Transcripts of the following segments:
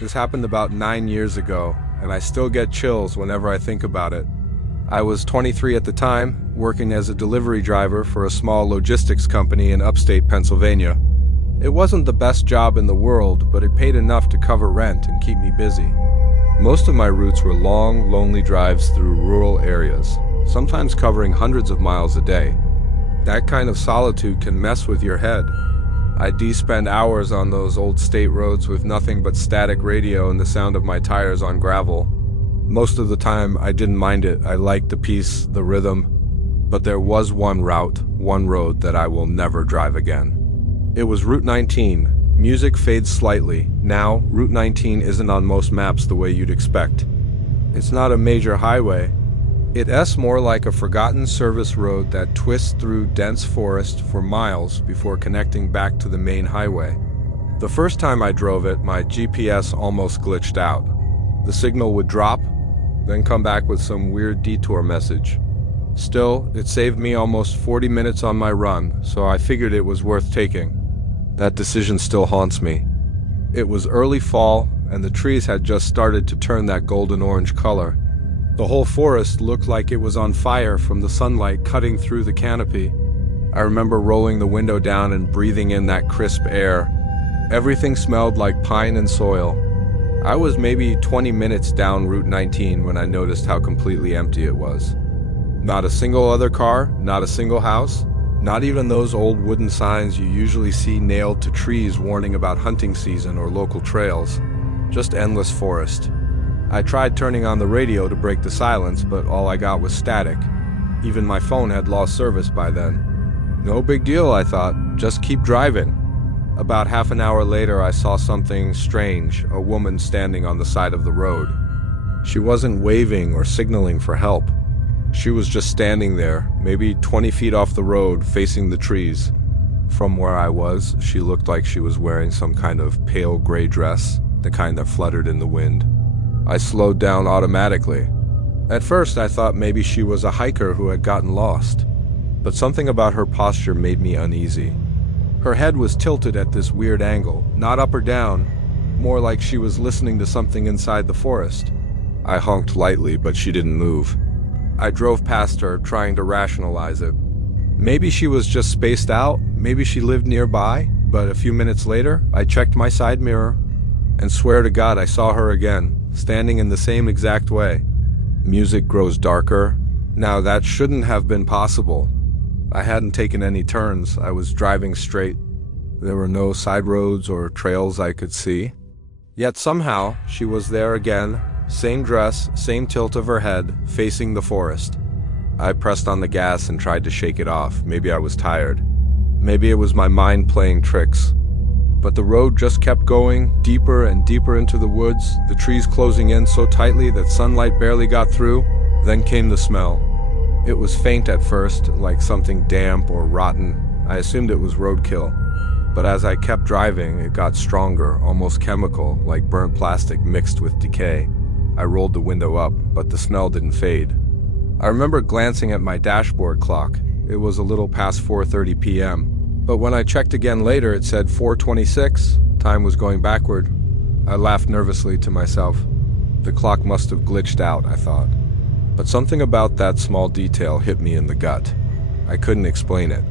This happened about 9 years ago, and I still get chills whenever I think about it. I was 23 at the time, working as a delivery driver for a small logistics company in upstate Pennsylvania. It wasn't the best job in the world, but it paid enough to cover rent and keep me busy. Most of my routes were long, lonely drives through rural areas, sometimes covering hundreds of miles a day. That kind of solitude can mess with your head. I'd spend hours on those old state roads with nothing but static radio and the sound of my tires on gravel. Most of the time, I didn't mind it. I liked the peace, the rhythm. But there was one route, one road that I will never drive again. It was Route 19. Music fades slightly. Now, Route 19 isn't on most maps the way you'd expect. It's not a major highway. It's more like a forgotten service road that twists through dense forest for miles before connecting back to the main highway. The first time I drove it, my GPS almost glitched out. The signal would drop, then come back with some weird detour message. Still, it saved me almost 40 minutes on my run, so I figured it was worth taking. That decision still haunts me. It was early fall, and the trees had just started to turn that golden-orange color. The whole forest looked like it was on fire from the sunlight cutting through the canopy. I remember rolling the window down and breathing in that crisp air. Everything smelled like pine and soil. I was maybe 20 minutes down Route 19 when I noticed how completely empty it was. Not a single other car, not a single house, not even those old wooden signs you usually see nailed to trees warning about hunting season or local trails. Just endless forest. I tried turning on the radio to break the silence, but all I got was static. Even my phone had lost service by then. No big deal, I thought. Just keep driving. About half an hour later, I saw something strange, a woman standing on the side of the road. She wasn't waving or signaling for help. She was just standing there, maybe 20 feet off the road, facing the trees. From where I was, she looked like she was wearing some kind of pale gray dress, the kind that fluttered in the wind. I slowed down automatically. At first, I thought maybe she was a hiker who had gotten lost, but something about her posture made me uneasy. Her head was tilted at this weird angle, not up or down, more like she was listening to something inside the forest. I honked lightly, but she didn't move. I drove past her, trying to rationalize it. Maybe she was just spaced out, maybe she lived nearby, but a few minutes later, I checked my side mirror, and swear to God I saw her again, standing in the same exact way. Music grows darker. Now that shouldn't have been possible. I hadn't taken any turns. I was driving straight. There were no side roads or trails I could see. Yet somehow, she was there again, same dress, same tilt of her head, facing the forest. I pressed on the gas and tried to shake it off. Maybe I was tired. Maybe it was my mind playing tricks. But the road just kept going, deeper and deeper into the woods, the trees closing in so tightly that sunlight barely got through. Then came the smell. It was faint at first, like something damp or rotten. I assumed it was roadkill. But as I kept driving, it got stronger, almost chemical, like burnt plastic mixed with decay. I rolled the window up, but the smell didn't fade. I remember glancing at my dashboard clock. It was a little past 4:30 p.m. But when I checked again later, it said 4:26. Time was going backward. I laughed nervously to myself. The clock must have glitched out, I thought. But something about that small detail hit me in the gut. I couldn't explain it.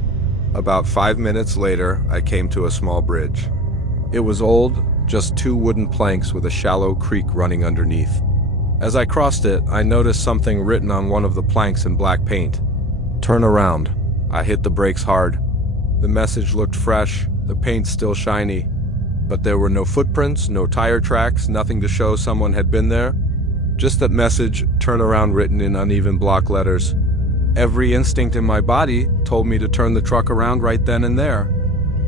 About 5 minutes later, I came to a small bridge. It was old, just 2 wooden planks with a shallow creek running underneath. As I crossed it, I noticed something written on one of the planks in black paint. Turn around. I hit the brakes hard. The message looked fresh, the paint still shiny, but there were no footprints, no tire tracks, nothing to show someone had been there. Just that message, turn around, written in uneven block letters. Every instinct in my body told me to turn the truck around right then and there.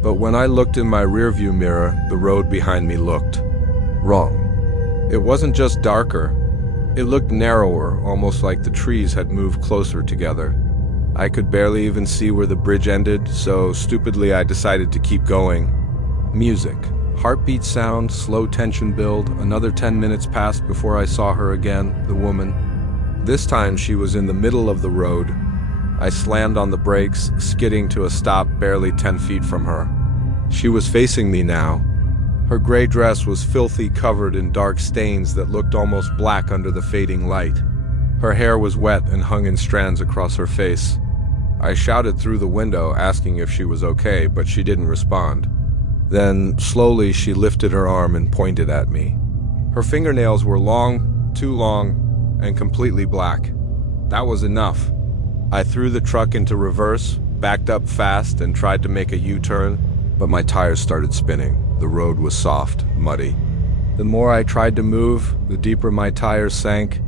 But when I looked in my rearview mirror, the road behind me looked wrong. It wasn't just darker. It looked narrower, almost like the trees had moved closer together. I could barely even see where the bridge ended, so stupidly I decided to keep going. Music. Heartbeat sound, slow tension build. Another 10 minutes passed before I saw her again, the woman. This time she was in the middle of the road. I slammed on the brakes, skidding to a stop barely 10 feet from her. She was facing me now. Her gray dress was filthy, covered in dark stains that looked almost black under the fading light. Her hair was wet and hung in strands across her face. I shouted through the window, asking if she was okay, but she didn't respond. Then, slowly, she lifted her arm and pointed at me. Her fingernails were long, too long, and completely black. That was enough. I threw the truck into reverse, backed up fast, and tried to make a U-turn, but my tires started spinning. The road was soft, muddy. The more I tried to move, the deeper my tires sank.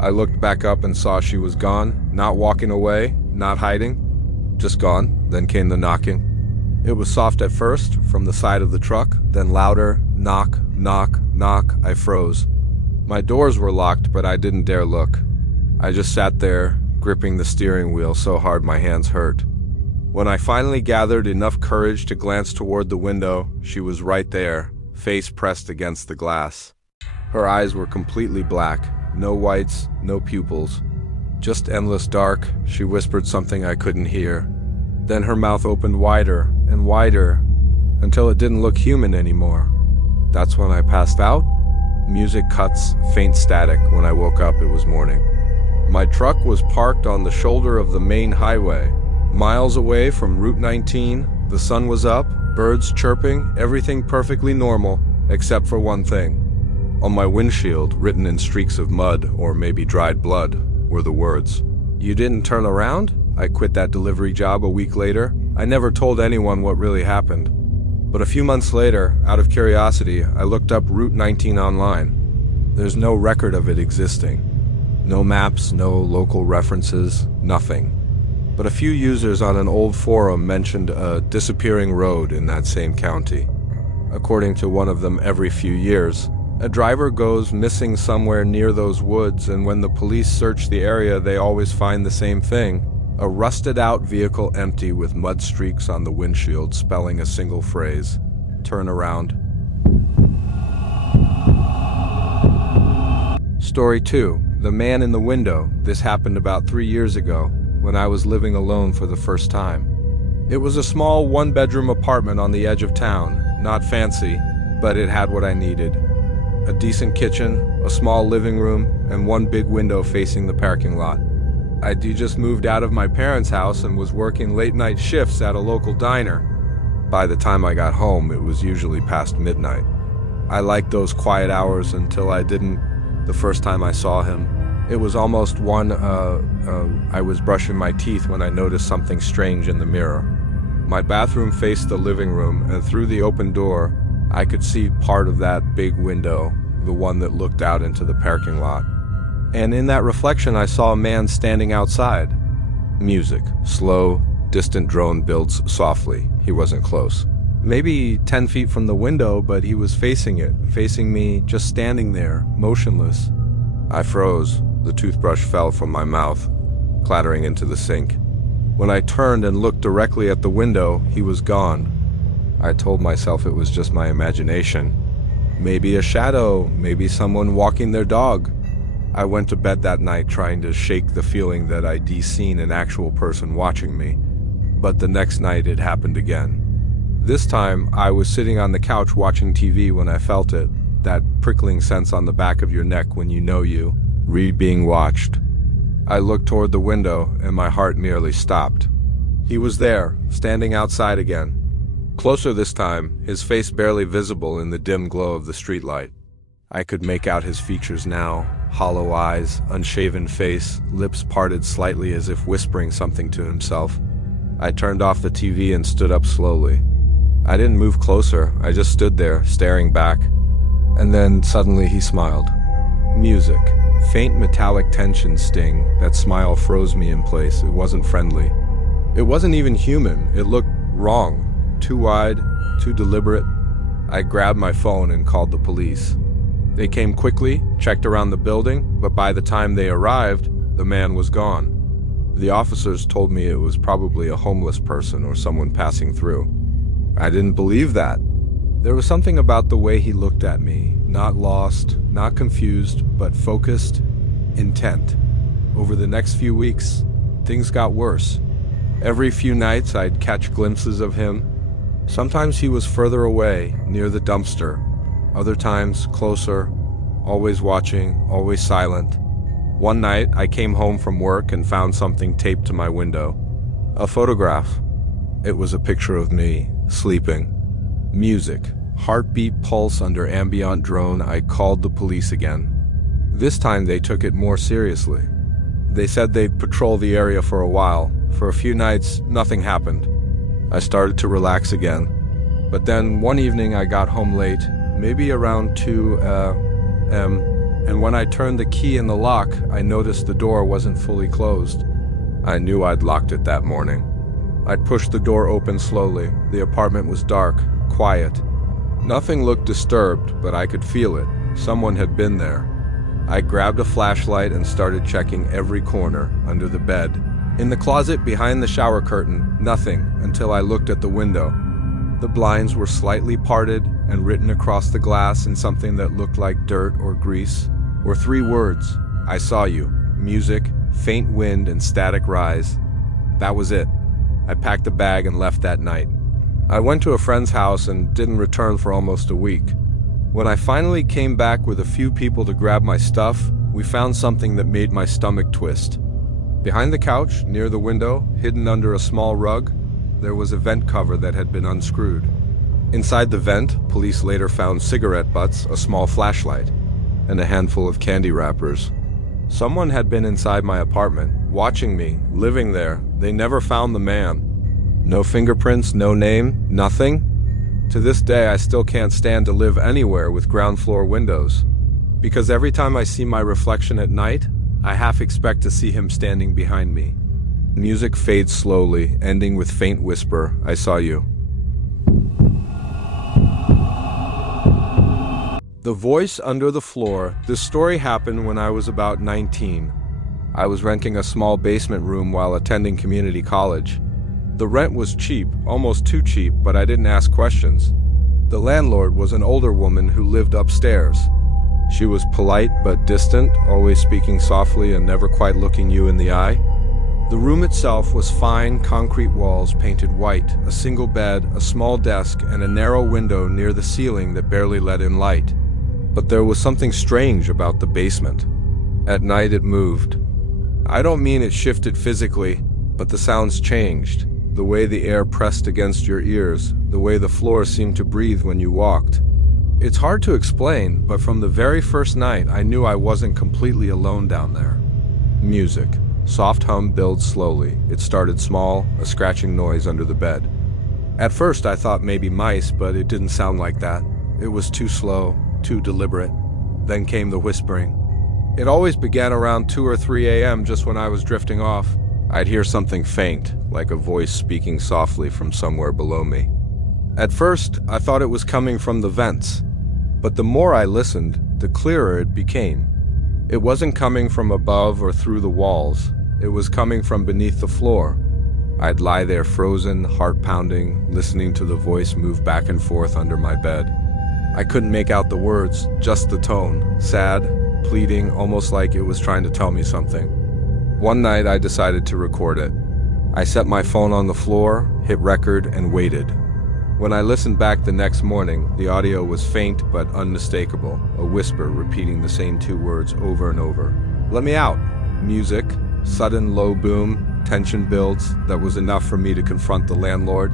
I looked back up and saw she was gone, not walking away, not hiding, just gone. Then came the knocking. It was soft at first, from the side of the truck, then louder, knock, knock, knock. I froze. My doors were locked, but I didn't dare look. I just sat there, gripping the steering wheel so hard my hands hurt. When I finally gathered enough courage to glance toward the window, she was right there, face pressed against the glass. Her eyes were completely black, no whites, no pupils. Just endless dark. She whispered something I couldn't hear. Then her mouth opened wider and wider until it didn't look human anymore. That's when I passed out. Music cuts, faint static. When I woke up, it was morning. My truck was parked on the shoulder of the main highway, miles away from Route 19. The sun was up, birds chirping, everything perfectly normal, except for one thing. On my windshield, written in streaks of mud, or maybe dried blood, were the words, "You didn't turn around?" I quit that delivery job a week later. I never told anyone what really happened. But a few months later, out of curiosity, I looked up Route 19 online. There's no record of it existing. No maps, no local references, nothing. But a few users on an old forum mentioned a disappearing road in that same county. According to one of them, every few years, a driver goes missing somewhere near those woods, and when the police search the area, they always find the same thing. A rusted-out vehicle empty with mud streaks on the windshield spelling a single phrase, "Turn around." Story 2. The Man in the Window. This happened about 3 years ago, when I was living alone for the first time. It was a small one-bedroom apartment on the edge of town, not fancy, but it had what I needed. A decent kitchen, a small living room, and one big window facing the parking lot. I'd just moved out of my parents' house and was working late-night shifts at a local diner. By the time I got home, it was usually past midnight. I liked those quiet hours until I didn't the first time I saw him. It was almost one. I was brushing my teeth when I noticed something strange in the mirror. My bathroom faced the living room, and through the open door, I could see part of that big window, the one that looked out into the parking lot. And in that reflection, I saw a man standing outside. Music, slow, distant drone builds softly. He wasn't close. Maybe 10 feet from the window, but he was facing it, facing me, just standing there, motionless. I froze. The toothbrush fell from my mouth, clattering into the sink. When I turned and looked directly at the window, he was gone. I told myself it was just my imagination. Maybe a shadow, maybe someone walking their dog. I went to bed that night trying to shake the feeling that I'd seen an actual person watching me. But the next night it happened again. This time, I was sitting on the couch watching TV when I felt it, that prickling sense on the back of your neck when you know you, being watched. I looked toward the window and my heart nearly stopped. He was there, standing outside again. Closer this time, his face barely visible in the dim glow of the streetlight. I could make out his features now, hollow eyes, unshaven face, lips parted slightly as if whispering something to himself. I turned off the TV and stood up slowly. I didn't move closer, I just stood there, staring back. And then suddenly he smiled. Music. Faint metallic tension sting. That smile froze me in place. It wasn't friendly. It wasn't even human. It looked wrong. Too wide, too deliberate. I grabbed my phone and called the police. They came quickly, checked around the building, but by the time they arrived, the man was gone. The officers told me it was probably a homeless person or someone passing through. I didn't believe that. There was something about the way he looked at me, not lost, not confused, but focused, intent. Over the next few weeks, things got worse. Every few nights I'd catch glimpses of him, Sometimes he was further away, near the dumpster. Other times, closer, always watching, always silent. One night, I came home from work and found something taped to my window. A photograph. It was a picture of me, sleeping. Music. Heartbeat pulse under ambient drone. I called the police again. This time they took it more seriously. They said they'd patrol the area for a while. For a few nights, nothing happened. I started to relax again. But then one evening I got home late, maybe around 2 a.m., and when I turned the key in the lock, I noticed the door wasn't fully closed. I knew I'd locked it that morning. I'd pushed the door open slowly. The apartment was dark, quiet. Nothing looked disturbed, but I could feel it. Someone had been there. I grabbed a flashlight and started checking every corner, under the bed. In the closet behind the shower curtain, nothing, until I looked at the window. The blinds were slightly parted, and written across the glass in something that looked like dirt or grease were 3 words: I saw you, music, faint wind, and static rise. That was it. I packed a bag and left that night. I went to a friend's house and didn't return for almost a week. When I finally came back with a few people to grab my stuff, we found something that made my stomach twist. Behind the couch, near the window, hidden under a small rug, there was a vent cover that had been unscrewed. Inside the vent, police later found cigarette butts, a small flashlight, and a handful of candy wrappers. Someone had been inside my apartment, watching me, living there. They never found the man. No fingerprints, no name, nothing. To this day, I still can't stand to live anywhere with ground floor windows, because every time I see my reflection at night, I half expect to see him standing behind me. Music fades slowly, ending with faint whisper, I saw you. The voice under the floor. This story happened when I was about 19. I was renting a small basement room while attending community college. The rent was cheap, almost too cheap, but I didn't ask questions. The landlord was an older woman who lived upstairs. She was polite but distant, always speaking softly and never quite looking you in the eye. The room itself was fine concrete walls painted white, a single bed, a small desk, and a narrow window near the ceiling that barely let in light. But there was something strange about the basement. At night it moved. I don't mean it shifted physically, but the sounds changed. The way the air pressed against your ears, the way the floor seemed to breathe when you walked. It's hard to explain, but from the very first night I knew I wasn't completely alone down there. Music. Soft hum builds slowly. It started small, a scratching noise under the bed. At first I thought maybe mice, but it didn't sound like that. It was too slow, too deliberate. Then came the whispering. It always began around 2 or 3 a.m. just when I was drifting off. I'd hear something faint, like a voice speaking softly from somewhere below me. At first, I thought it was coming from the vents, but the more I listened, the clearer it became. It wasn't coming from above or through the walls. It was coming from beneath the floor. I'd lie there frozen, heart pounding, listening to the voice move back and forth under my bed. I couldn't make out the words, just the tone, sad, pleading, almost like it was trying to tell me something. One night I decided to record it. I set my phone on the floor, hit record, and waited. When I listened back the next morning, the audio was faint but unmistakable, a whisper repeating the same 2 words over and over. Let me out. Music, sudden low boom, tension builds. That was enough for me to confront the landlord.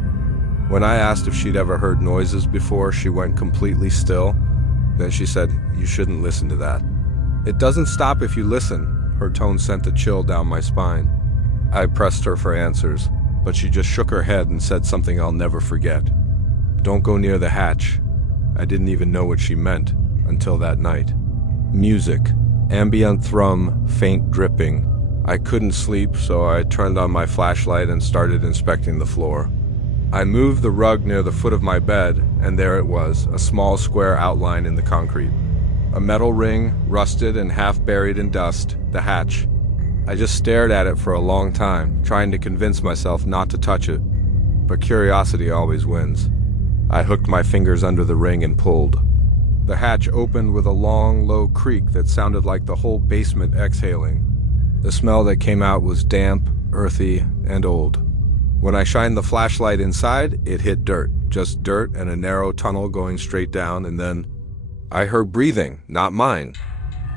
When I asked if she'd ever heard noises before, she went completely still. Then she said, "You shouldn't listen to that." "It doesn't stop if you listen." Her tone sent a chill down my spine. I pressed her for answers, but she just shook her head and said something I'll never forget. "Don't go near the hatch." I didn't even know what she meant until that night. Music, ambient thrum, faint dripping. I couldn't sleep, so I turned on my flashlight and started inspecting the floor. I moved the rug near the foot of my bed, and there it was, a small square outline in the concrete. A metal ring, rusted and half buried in dust, the hatch. I just stared at it for a long time, trying to convince myself not to touch it. But curiosity always wins. I hooked my fingers under the ring and pulled. The hatch opened with a long, low creak that sounded like the whole basement exhaling. The smell that came out was damp, earthy, and old. When I shined the flashlight inside, it hit dirt. Just dirt and a narrow tunnel going straight down, and then I heard breathing, not mine.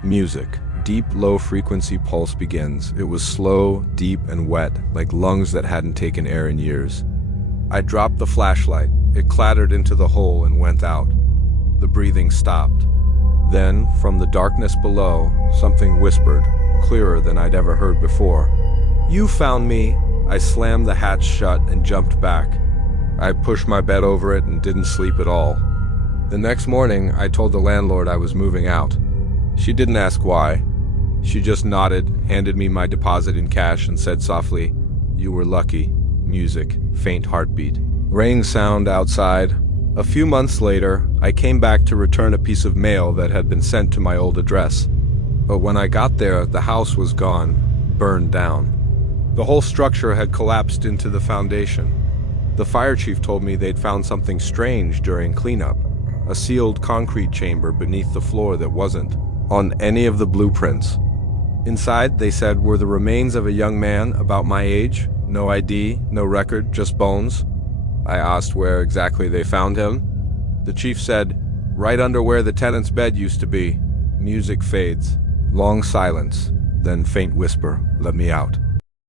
Music. Deep, low-frequency pulse begins. It was slow, deep, and wet, like lungs that hadn't taken air in years. I dropped the flashlight. It clattered into the hole and went out. The breathing stopped. Then, from the darkness below, something whispered, clearer than I'd ever heard before. "You found me." I slammed the hatch shut and jumped back. I pushed my bed over it and didn't sleep at all. The next morning, I told the landlord I was moving out. She didn't ask why. She just nodded, handed me my deposit in cash, and said softly, "You were lucky." Music, faint heartbeat. Rain sound outside. A few months later, I came back to return a piece of mail that had been sent to my old address. But when I got there, the house was gone, burned down. The whole structure had collapsed into the foundation. The fire chief told me they'd found something strange during cleanup, a sealed concrete chamber beneath the floor that wasn't on any of the blueprints. Inside, they said, were the remains of a young man about my age, no ID, no record, just bones. I asked where exactly they found him. The chief said, right under where the tenant's bed used to be. Music fades. Long silence, then faint whisper, "Let me out."